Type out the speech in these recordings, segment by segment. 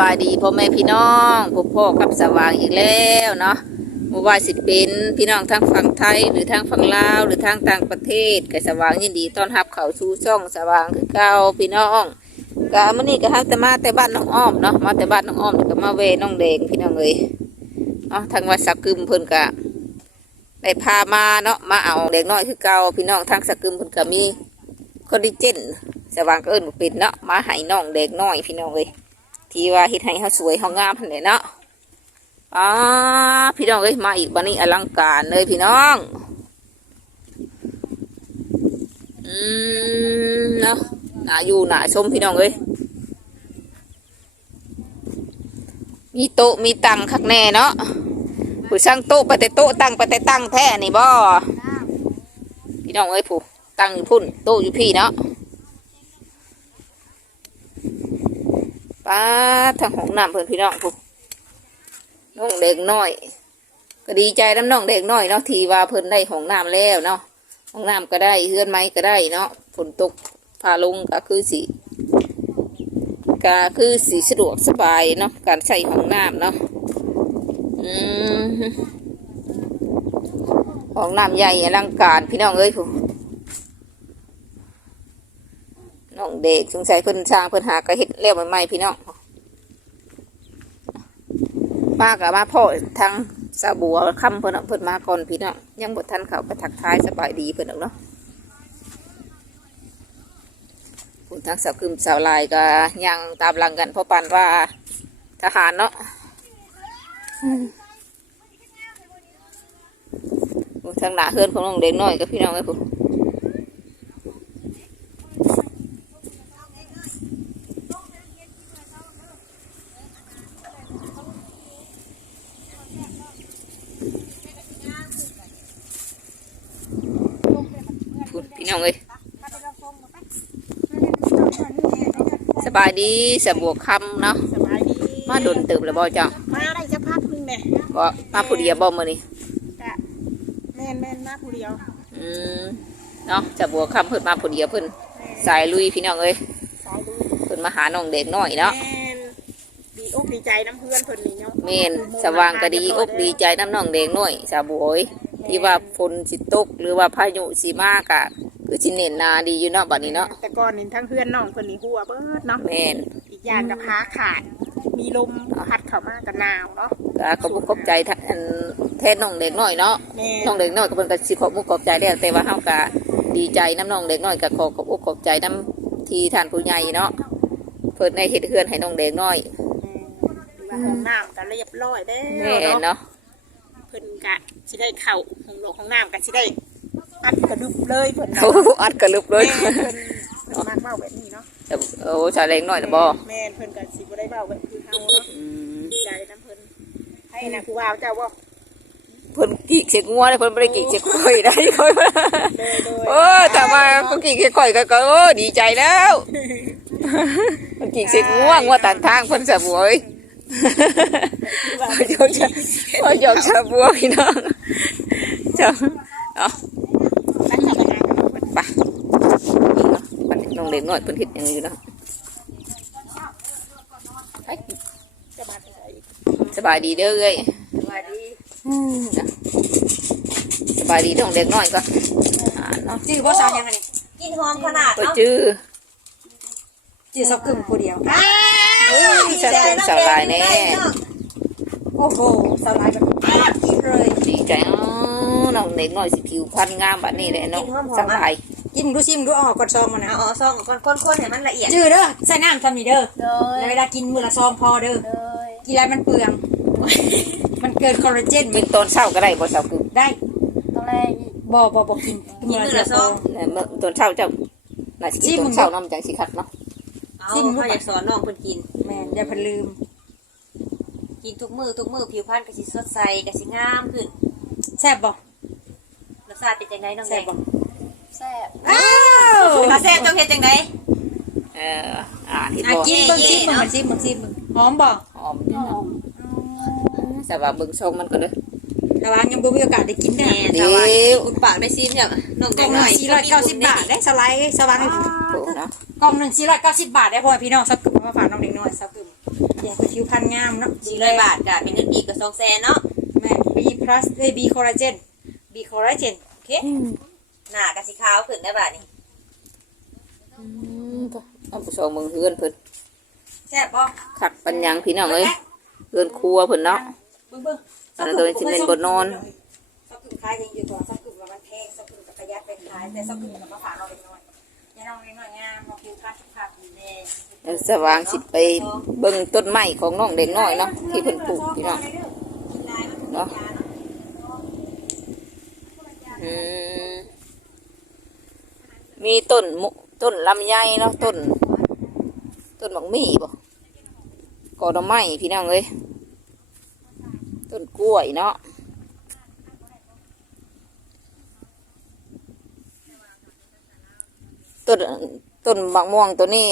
บายดีพ่อแม่พี่น้องพบพ่อกับสว่างอีกแล้วเนาะบ่ว่าสิเป็นพี่น้องทางฝั่งไทยหรือทางฝั่งลาวหรือทางต่างประเทศก็สว่างยินดีต้อนรับเขาสู่ช่องสว่างคือเก่าพี่น้องก็มื้อนี้ก็ฮักแต่มาแต่บ้านน้องอ้อมเนาะมาแต่บ้านน้องอ้อมก็มาเวน้องแดงพี่น้องเอ้ยเนาะทางวัดสักกึมเพิ่นก็ได้พามาเนาะมาเอาเด็กน้อยคือเก่าพี่น้องทางสักกึมเพิ่นก็มีคอนดิเจนสว่างก็เอิ้นบ่เป็นเนาะมาให้น้องเด็กน้อยพี่น้องเอ้ย ที่ว่าเฮ็ดให้เขาสวยเขางามพันเลยเนาะอ๋อพี่น้องเอ้ยมาอีกวันนี้อลังการเลยพี่น้องอืมเนาะหนาอยู่หนาชมพี่น้องเอ้ยมีโต๊ะมีตังคักแน่เนาะผู้สร้างโต๊ะไปแต่โต๊ะตังไปแต่ตังแท้นี่บ่พี่น้องเอ้ยผู้ตังอยู่พุ่นโต๊ะอยู่พี่เนาะ ป้าทางของน้ำเพื่อนพี่น้องพวกน้องเด็กน้อย ก็ดีใจน้ำน้องเด็กน้อยเนาะทีว่าเพิ่นได้ของน้ำแล้วเนาะของน้ำก็ได้เฮือนไม้ก็ได้เนาะฝนตกพาลงก็คือสีก็คือสีสะดวกสบายเนาะการใช้ของน้ำเนาะอืมของน้ำใหญ่อลังการพี่น้องเอ้ยผู้ น้องเด็กสงสัยเพิ่นสร้างเพิ่นหากระเฮ็ดเลี้ยวใหม่ๆพี่น้องมากับมาพ่อทางสาบัวคำเพิ่นเอาเพิ่นมาก่อนพี่น้องยังบ่ทันเขาไปทักทายสบายดีเพิ่นเอาเนาะคุณทางสาวกึมสาวลายก็ยังตามหลังกันเพราะปันว่าทหารเนาะทางหน้าเฮือนของน้องเด็กน้อยกับพี่น้องไอ้พวก พูดพี่น้องเอ้ยสบาย ดีสบวกคำเนาะสบายดีมาโดนเติบเลยบ่เจ้ามาได้สักพักหนึงเนี่ยบ่มาผู้เดียวบ่มื้อนี้กะแม่นแม่นมาผู้เดียวอืมเนาะสบวกคำเพิ่นมาผู้เดียวเพิ่นแม่นสายลุยพี่น้องเอ้ยสายดูเพิ่นมาหาน้องเด็กน้อยเนาะแม่นดีอกดีใจน้ำเพื่อนเพิ่นนี่เนาะแม่นสว่างก็ดีอกดีใจน้ำน้องเด็กน้อยสาบวยที่ว่าฝนสิตกหรือว่าพายุสิมากะ คือสิเน้นหนาดีอยู่เนาะบัดนี้เนาะแต่ก่อนนี่ทั้งเพื่อนน้องเพิ่นนี่หัวเบิดเนาะแม่นอีกอย่างกับพาขาด มีลมพัดเข้ามากันหนาวเนาะก็ขอบคุณขอบใจท่านอันแทนน้องเด็กน้อยเนาะแม่น้องเด็กน้อยก็เป็นกสิขอบมุกขอบใจแล้วแต่ว่าเฮาก็ดีใจน้ำน้องเด็กน้อยก็ขอขอบอกขอบใจน้ำที่ท่านผู้ใหญ่เนาะเพิ่นได้เฮ็ดเฮือนให้น้องเด็กน้อยแม่นว่าห้องน้ำก็เรียบร้อยแล้แม่วเนาะเนาะเพิ่นกะสิได้เข้าห้องโลกห้องน้ำก็สิได้ อัดกระดุบเลยเพิ่นน่ะโอ้โหอัดกระลุบเลยแม่เพิ่นเพิ่นมักเว้าแบบนี้เนาะโอ้ชายเล็กน้อยนะบ่แม่นเพิ่นก็สิบ่ได้เว้าแบบคือเฮาเนาะอืมใจน้ำเพิ่นให้นะครูวาวเจ้าว่าเพิ่นกีกเสียงัวเลยเพิ่นบ่ได้กีกเสียข่อยได้ข่อยโดยโดยโอ้แต่ว่าเพิ่นกีกเสียข่อยก็ก็โอ้ดีใจแล้วเพิ่นกีกเสียงัวงัวตันทางเพิ่นสะบวยพอยกจะพอยกสะบวยพี่น้องจ้ะเนาะตั้งใจงานกันเพิ่น ไปปันน้อง เล็กน้อยเพิ่นเฮ็ดหยังอยู่เนาะไปจะมาที่ไหนสบายดีเด้อเอ้ยสวัสดีสบายดีน้องเล็กน้อยก็อ่าเนาะจื้อบ่สาวยังไงกินหอมขนาดก็เนาะจื้อจื้อสักกึ่มผู้เดียวเอ้ยฉันเป็นสาวลายแน่โอ้โหสาวลายแบบกินเลยดีใจอ๋อน้องเล็กน้อยสิผิวพรรณงามบัดนี้แหละน้องสาวลาย กินดูชิมดูออกก่อนซองมันนะเอาเอาซองคนคนคนให้มันละเอียดจื้อเด้อใส่น้ำทำนี่เด้อเลยแล้วเวลากินมื้อละซองพอเด้อเลยกินแล้วมันเปลือง มันเกินคอลลาเจนเป็นตอนเช้าก็ได้บ่สาวคือได้ตอนแรกบ่บ่บ่กินมื้อละซองเนี่ยมื้อตอนเช้าเจ้าน่าสิกินตอนเช้าน้ำจังสิคัดเนาะเอาเขาอยากสอนน้องเพิ่นกิน แม่นอย่าเพิ่นลืม กินทุกมือทุกมือผิวพรรณก็สิสดใสก็สิงามขึ้นแซ่บบ่รสชาติเป็นจังไดน้องแดแซ่บงบ่ แซ่บอ้าวถ้าแซ่บต้องเฮ็ดจังไดเอออ่าที่อะบ่กิกินเบิ่งชิมเบิ่งมันชิมเบิ่งชิมเบิ่งหอมบ่หอมดีเนาะแต่ว่าเบิ่งทรงมันก็เด้อระวังยังบ่มีโอกาสได้กินเด้แม่อแต่ว่าคุณปากได้ซิมเนี่ยน้องกแดล่องงหนึหน่งอย490บาทได้สไลด์สว่างให้โอ้เนาะกล่องหนึง490บาทได้พ่อพี่น้องสักกึ่มมาฝากน้องเด็กน้อยสักกึ่มอยากให้ผิวพรรณงามเนาะสี่ร้อยบาทก็เป็นเงินดีกับสองแสนเนาะแม่ B plus เอ้ย B collagen B collagen โอเค หน้ากะสีขาวขึ้นได้บาทนี่เอาผู้ชมมึงเฮือนเพิ่นแซ่บบ่ขักปัญญังพี่น้องเอ้ยเฮือนครัวเพิ่นเนาะ เบิ่งเบิ่งอันนั้นตัวนี้สิเป็นบนนอนซับกึ่งขายยังอยู่ก่อนซับกึ่งว่ามันแพงซับกึ่งกับประหยัดไปขายแต่ซับกึ่งกับมาฝากเราเล็กน้อยอย่าน้องเล็กน้อยงามเราผิวพรรณสุขภาพดีแน่แล้วสว่างสิไปเบิ่งต้นไม้ของน้องเด็กน้อยเนาะที่เพิ่นปลูกพี่น้องเนาะอืม มีต้นมุต้นลำไยเนาะต้น ต้นบักมี่บ่กอดอไม้พี่น้องเอ้ยต้นกล้วยเนาะต้นต้นบักม่วงตัวนี้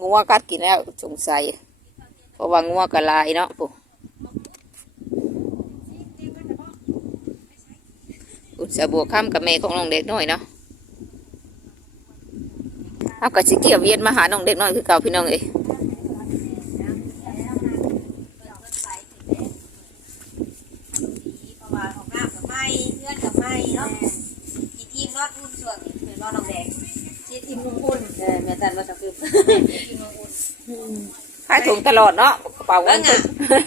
งัวกัดกินแล้วสงสัยเพราะว่างัวกระลายเนาะปุ๊อุตสาบวกข้ามกับแม่ของน้องเด็กน้อยเนาะ เอากระสิเกี่ยวเวียนมาหาน้องเด็กน้อยคือเก่าพี่น้องเอ้ยเพราะว่าของน้ำกับไม้เพื่อนกับไม้เนาะอีทีมนอดอุ่นส่วนนี่คือนอดน้องแดงชีทีมลุงอุ่นเออแม่ตันมาสักคือขายถุงตลอดเนาะกระเป๋าเงิเบิ้นงอะ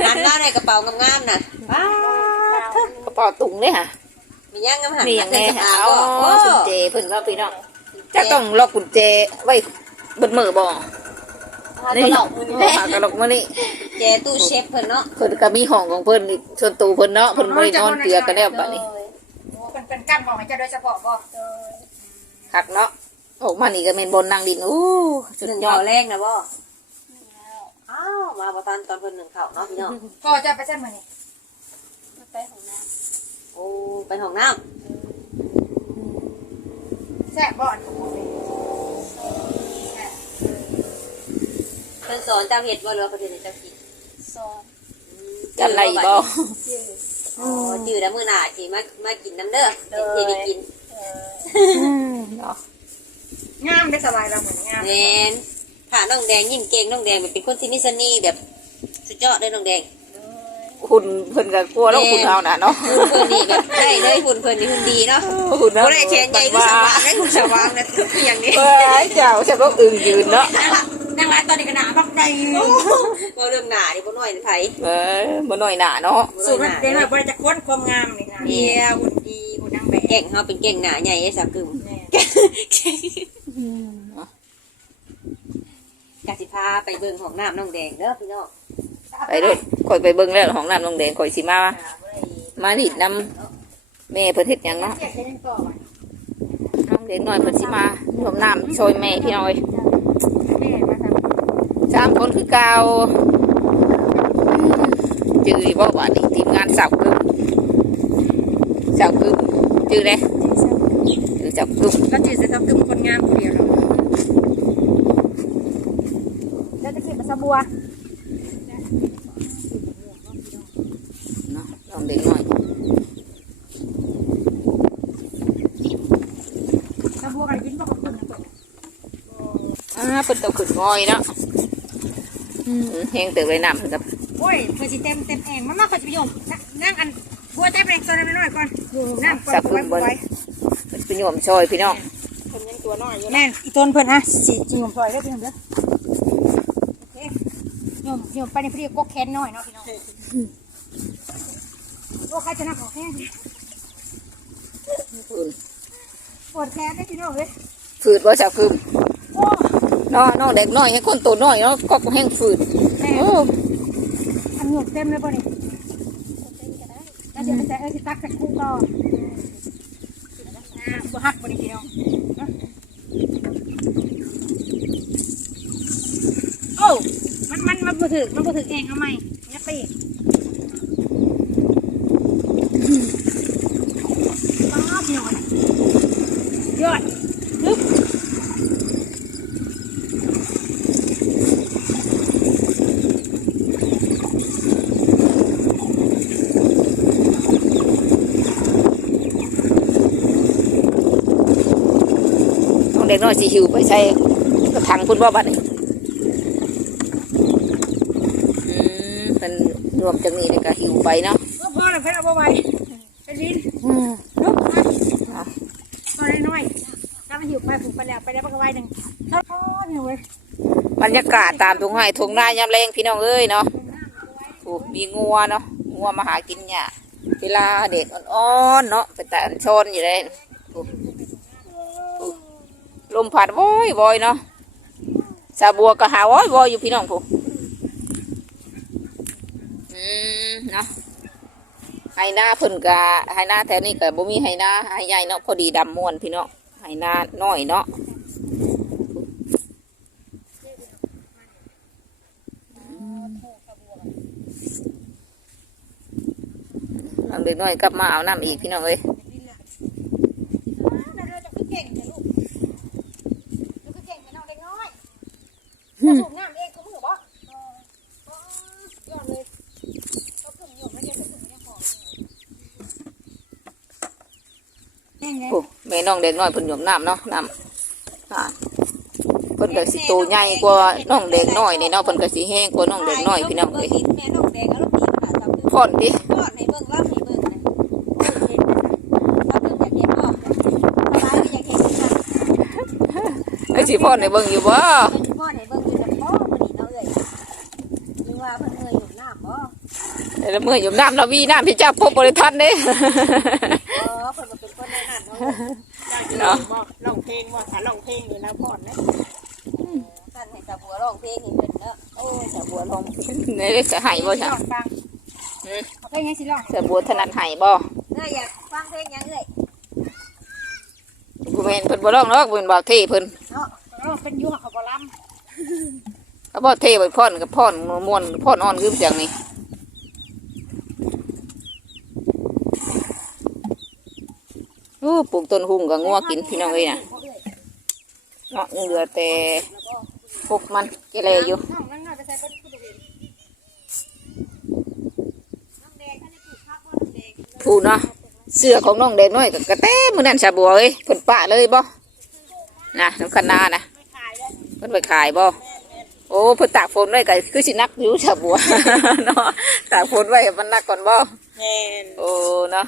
หันมาในกระเป๋างามๆน่ะว้ากระเป๋าตุงเนี่ยค่ะมีย่างงามหันมีอย่างไงไงสาค่ะวอ๋อโอ้กุญแจเพิ่นว่าพี่น้อง จะต้องล็อกกุญแจไว้บนมือบ่นี่หลอกมือนี่แหละหากระล็อกมานี่แจตู้เชฟเพิ่นเนาะเพิ่นก็มีห้องของเพิ่นอีกส่วนตัวเพิ่นเนาะเพิ่นบ่ได้นอนเกลือกันแล้วบัดนี้โอ้เป็นเป็นกั้นบอกให้เจ้าโดยเฉพาะบ่คักเนาะออกมานี่ก็แม่นบนนั่งดินโอ้สุดหนึ่งยห่ออดแรกนะบ่อ้าวมาประทานตอนเพิ่นหนึ่งเข่าวเนาะพี่น้องก็จะไปใช่มื้อนี้โอ้ไปห้องน้ แซ่บบ่ำเพิ่นสอนเจ้าเห็ดบ่หรือว่าเพิ่นเฮ็ดให้เจ้ากินจำไรบ่อ๋อจื้อแล้วมื้อหน้าสิมามากินน้ำเด้อเฮ็ดให้ได้กินเนาะงามได้สบายเราเหมือนงามแม่นถ้าน้องแดงยิ้มเก่งน้องแดงเป็นคนที่มีเสน่ห์แบบสุดยอดเลยน้องแดง หุ่นเพิ่นก็กลัวแล้วหุ่นเฮาน่ะเนาะหุ่นเพิ่นนี่แบบได้เลยหุ่นเพิ่นนี่หุ่นดีเนาะหุ่นเฮาบ่ได้แขนใหญ่คือสว่างได้หุ่นสว่างนะคืออย่างนี้เอ้ยเจ้าใช่บ่อึ้งยืนเนาะนั่งร้านตอนนี้ก็หนาบักใดบ่เรื่องหน้านี่บ่น้อยไผเออบ่น้อยหน้าเนาะสูตรมันเด่นว่าบ่ได้จะค้นความงามนี่นะเอียหุ่นดีหุ่นนางแบบเก่งเฮาเป็นเก่งหน้าใหญ่ไอ้สักกึมแน่กสิพาไปเบิ่งของน้ำน้องแดงเด้อพี่น้อง ไปเด้อข่อยไปเบิ่งแล้วห้องน้ำโรงแดงข่อยสิมา มาดิดน้ำแม่เพิ่นเฮ็ดหยังเนาะเจ็บได้ยังก่อน้องเด็กน้อยเพิ่นสิมาร่วมน้ำช่วยแม่พี่น้อยแม่มาทำสามคนคือเก่าจือบ่ว่านี่ทีมงานสาวกึมสาวกึมจือเด้จือสาวกึมแล้วจืดจะทำกึ่มคนงามคนเดียวเราแล้วจะกินมาซาบัว เนาะน้องเด็กน้อย ซาบัวกันกินบอกกับคุณนะเปิด อ่า เพิ่นต้องขึ้นงอยเนาะอืมแห้งเติบเลยน้ำเพิ่นกับโอ้ยเพื่อสิเต็มเต็มแองมันมากกว่าจะไปโยมนั่งอันบัวเต็มแองโซนไปหน่อยก่อนนั่งก่อนสักไว้กึมบนไว้เพิ่นไปโยมช่วยพี่น้องคนยังตัวน้อยอยู่แม่นอีต้นเพิ่นฮะสิจิโยมพลอยได้พี่น้องเด้อโอเคโยมโยมไปในพอดีกกแขนหน่อยเนาะพี่น้องโอ้ใครจะนักของแขนอื่นปวดแขนได้พี่น้องเลยฝืดบ่สาวกึมโอ้ เนาะน้องเด็กน้อยให้คนตัวน้อยเนาะก็แห้งฝืดแม่โอ้อันโยมเต็มเลยป่ะนี่แล้วเดี๋ยวจะเอ้ยสิตักจากคู่ต่ออ่าบ่ฮักบ่นี่พี่น้องเนาะโอ้มันมันมันบ่ถึกมันบ่ถึกเองเอาใหม่เนี่ยปีป้าบหน่อยยอดฮึบ น้องเด็กน้อยสิหิวไปใส่กระถังพุ่นบ่บัดนี้รวมจากนี้แล้วก็หิวไปเนาะก็พอแล้วเพิ่นเอาบ่ไหวเป็นดินอืมลุกมาเนาะตอนน้อยๆถ้ามันหิวไปผูกไปแล้วไปแล้วมันก็ไว้หนึ่งเขาพอเนี่ยเว้ยบรรยากาศตามทุ่งไร่ทุ่งนายามแรงพี่น้องเอ้ยเนาะโอ้มีงัวเนาะงัวมาหากินหญ้าเวลาเด็กอ่อนๆเนาะไปแต่อันชนอยู่เลยโอ้โอ้ ลมพัดโว้ยโวยเนาะสาบัวก็หาโว้ยโวยอยู่พี่น้องผู้อืมเนาะไฮนาเพิ่นกะไฮนาแถวนี้ก็บ่มีไฮนาไฮใหญ่เนาะพอดีดำม่วนพี่น้องไฮนาน้อยเนาะน้องเด็กน้อยกลับมาเอาน้ำอีกพี่น้องเอ้ย เราจะคือเก่งเนี่ยลูกลูกคือเก่งเนี่ยน้องเด็กน้อยสูบน้ำเองก็มือบ่ย้อนเลยเขาขึ้นอยู่ไม่ได้เขาขึ้นไม่ได้พอแห้งไง โอ้แม่น้ องเด็กน้อยเพิ่นหยมน้ำเนาะน้ำอ่าเพิ่นก็สิโตใหญ่กว่าน้องเด็กน้อยนี่เนาะเพิ่นก็สิแห้งกว่าน้องเด็กน้อยพี่น้องเอ้ยพ่นดงก็ลูกดีค่ะจับพ่อนติพ่อให้เบิรับให้เบิ่งนะเห็นรับเบิ่งจากเห็นบ่สบายอยากเห็นค่ะไอ้สิพ่อนให้เบิ่งอยู่บ่เป็นพ่อให้เบิ่งอยู่กับพ่อมื้อนี้เนาะเอ้ยหรือว่าเพิ่นเอ่ยอยู่น้ำบ่แต่ละมื้อหยมน้ำเราวีน้ำพี่เจ้าพบบ่ได้ทันเด้ อ๋อเพิ่นก็เป็นคนในนั้นเนาะ เนาะร้องเพลงว่าถ้าร้องเพลงอยู่นะพ่อนนะท่านให้ตาบัวร้องเพลงให้เพิ่นเนาะโอ้ยสาบัวลองในเล็กจะให้บ่จ้ะลองฟังเอาไปยังสิลองสาบัวถนัดให้บ่เอ้ยอยากฟังเพลงหยังเอ้ยบ่แม่นเพิ่นบ่ร้องหรอกเพิ่นบ่เท่เพิ่นเนาะลองเป็นอยุ่งเขาบ่ล้เขาบ่เท่เพิ่นพ่อนกับพ่อนม่วนพ่อนอ่อนคือจังนี่ อ้ปลูกต้นหุ่งกับงัวกินพี่น้องเอ้ยน่ะเนาะยังเหลือแต่พวกมันเกเรอยู่ำน้องนั่งหน้าไปใส่เป็นผู้ดูเองน้องแดงเขาจะปลูกผักบ่น้องแดงผูเนาะเสื้อของน้องเด็กน้อยกับกระเต้มือนั่นชาบัวเอ้ยเพิ่นปะเลยบ่นะน้ำคันนานะเพิ่นไปขายบ่โอ้เพิ่นตากฝนไว้ก็คือสินักอยู่ชาบัวเนาะตากฝนไว้ให้มันนักก่อนบ่แม่นโอ้เนาะ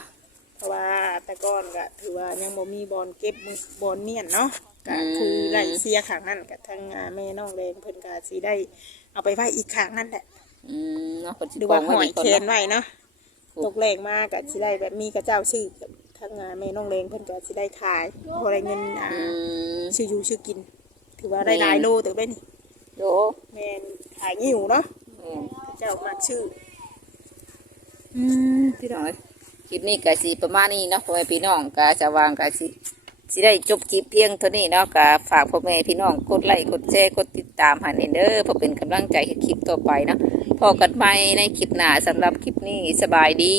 เพราะว่าแต่ก่อนก็ถือว่ายังบ่มีบอลเก็บมือบอลเมียนเนาะก็คือได้เสียขางนั่นกับทางอ่าแม่น้องแดงเพิ่นก็สิได้ เอาไปไว้อีกขางนั่นแหละอืมเนาะเพิ่นสิดูกอว่างหไว้อยดีก่อนแคนเนาะ ไว้เนาะตกแรงมากก็สิได้แบบมีกระเจ้าชื่อทางอ่าแม่น้องแดงเพิ่นก็สิได้ขายพอได้เงินอ่าอืม ชื่ออยู่ชื่อกิน ถือว่าได้หลายโลแต่เป็นโยแม่นขายหิวเนาะ แม่นเจ้ามักชื่อ อืมพี่น้องเอ้ย คลิปนี้ก็สีประมาณนี้เนาะพ่อแม่พี่น้องก็จะวางก็สีสิได้จบคลิปเพียงเท่านี้เนาะก็ฝากพ่อแม่พี่น้องกดไลค์กดแชร์กดติดตามให้เด้อเพื่อเป็นกำลังใจให้คลิปต่อไปเนาะพอกันใหม่ในคลิปหน้าสำหรับคลิปนี้สบายดี